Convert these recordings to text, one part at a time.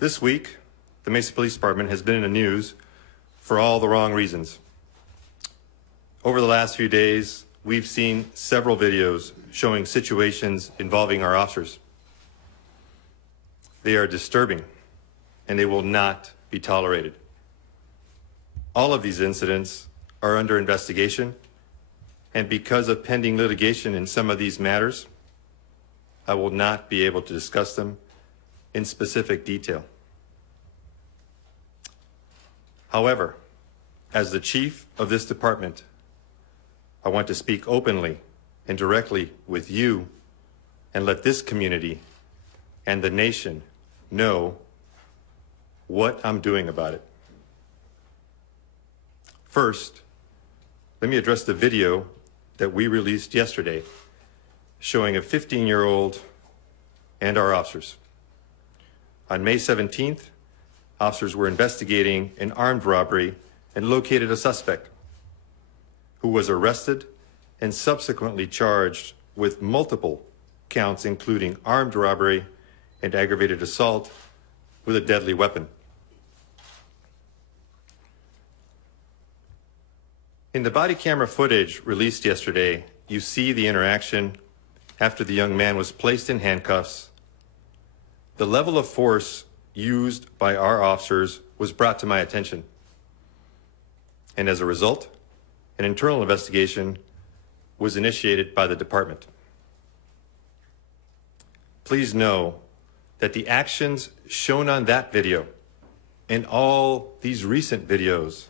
This week, the Mesa Police Department has been in the news for all the wrong reasons. Over the last few days, we've seen several videos showing situations involving our officers. They are disturbing, and they will not be tolerated. All of these incidents are under investigation, and because of pending litigation in some of these matters, I will not be able to discuss them in specific detail. However, as the chief of this department, I want to speak openly and directly with you and let this community and the nation know what I'm doing about it. First, let me address the video that we released yesterday showing a 15-year-old and our officers. On May 17th, officers were investigating an armed robbery and located a suspect who was arrested and subsequently charged with multiple counts, including armed robbery and aggravated assault with a deadly weapon. In the body camera footage released yesterday, you see the interaction after the young man was placed in handcuffs. The level of force used by our officers was brought to my attention. And as a result, an internal investigation was initiated by the department. Please know that the actions shown on that video and all these recent videos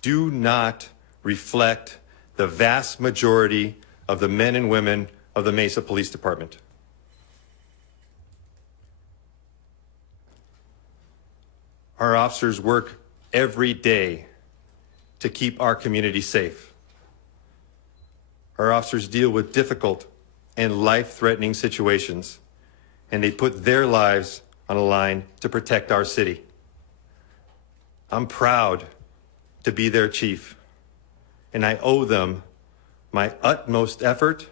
do not reflect the vast majority of the men and women of the Mesa Police Department. Our officers work every day to keep our community safe. Our officers deal with difficult and life-threatening situations, and they put their lives on the line to protect our city. I'm proud to be their chief, and I owe them my utmost effort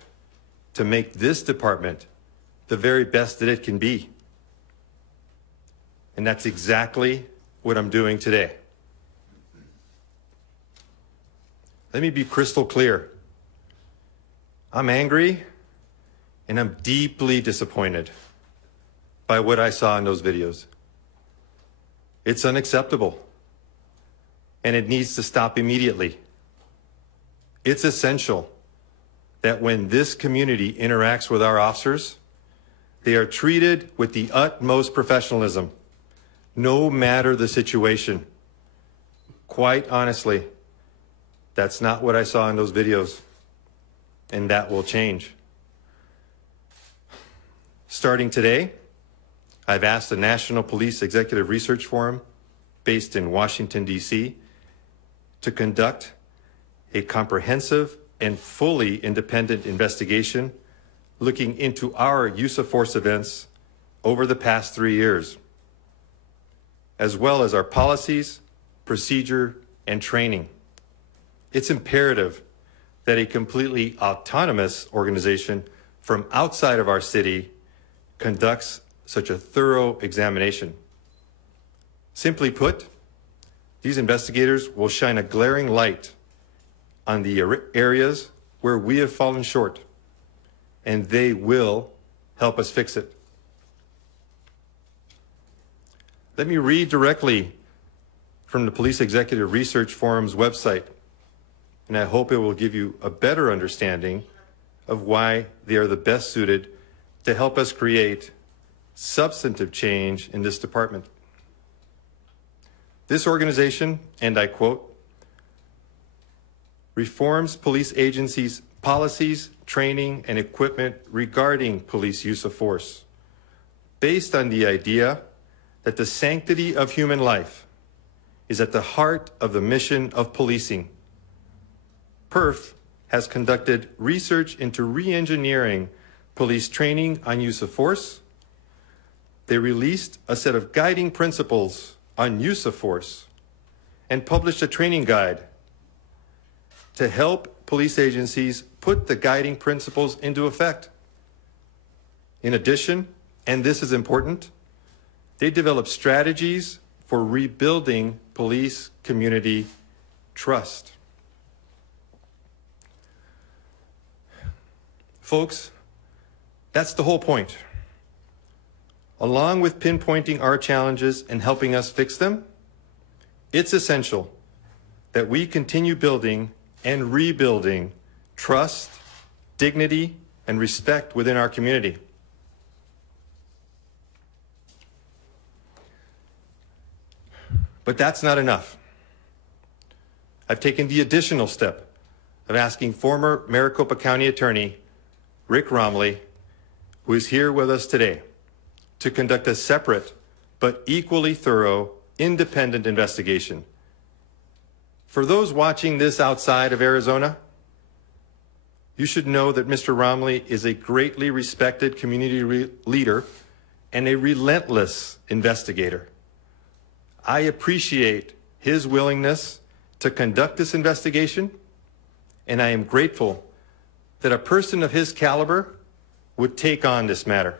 to make this department the very best that it can be. And that's exactly what I'm doing today. Let me be crystal clear. I'm angry and I'm deeply disappointed by what I saw in those videos. It's unacceptable and it needs to stop immediately. It's essential that when this community interacts with our officers, they are treated with the utmost professionalism, no matter the situation. Quite honestly, that's not what I saw in those videos, and that will change. Starting today, I've asked the National Police Executive Research Forum, based in Washington, D.C., to conduct a comprehensive and fully independent investigation looking into our use of force events over the past 3 years, as well as our policies, procedure, and training. It's imperative that a completely autonomous organization from outside of our city conducts such a thorough examination. Simply put, these investigators will shine a glaring light on the areas where we have fallen short, and they will help us fix it. Let me read directly from the Police Executive Research Forum's website, and I hope it will give you a better understanding of why they are the best suited to help us create substantive change in this department. This organization, and I quote, reforms police agencies' policies, training, and equipment regarding police use of force, based on the idea that the sanctity of human life is at the heart of the mission of policing. PERF has conducted research into re-engineering police training on use of force. They released a set of guiding principles on use of force and published a training guide to help police agencies put the guiding principles into effect. In addition, and this is important, They develop strategies for rebuilding police community trust. Folks, that's the whole point. Along with pinpointing our challenges and helping us fix them, it's essential that we continue building and rebuilding trust, dignity, and respect within our community. But that's not enough. I've taken the additional step of asking former Maricopa County Attorney Rick Romley, who is here with us today, to conduct a separate but equally thorough independent investigation. For those watching this outside of Arizona, you should know that Mr. Romley is a greatly respected community leader and a relentless investigator. I appreciate his willingness to conduct this investigation, and I am grateful that a person of his caliber would take on this matter.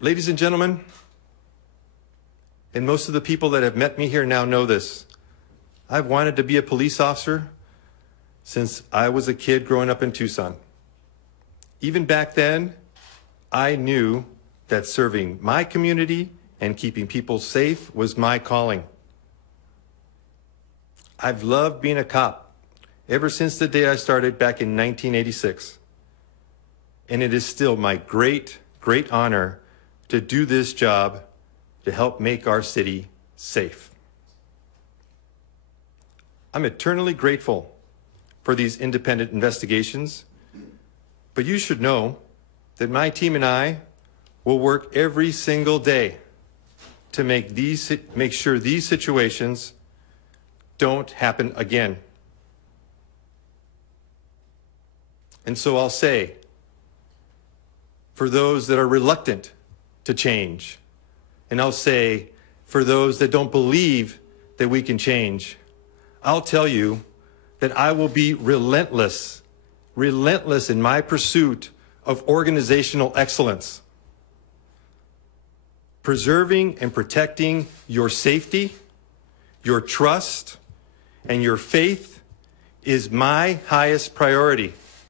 Ladies and gentlemen, and most of the people that have met me here now know this, I've wanted to be a police officer since I was a kid growing up in Tucson. Even back then, I knew that serving my community and keeping people safe was my calling. I've loved being a cop ever since the day I started back in 1986. And it is still my great, great honor to do this job to help make our city safe. I'm eternally grateful for these independent investigations, but you should know that my team and I will work every single day to make sure these situations don't happen again. And so I'll say, for those that are reluctant to change, and I'll say, for those that don't believe that we can change, I'll tell you that I will be relentless in my pursuit of organizational excellence. Preserving and protecting your safety, your trust, and your faith is my highest priority.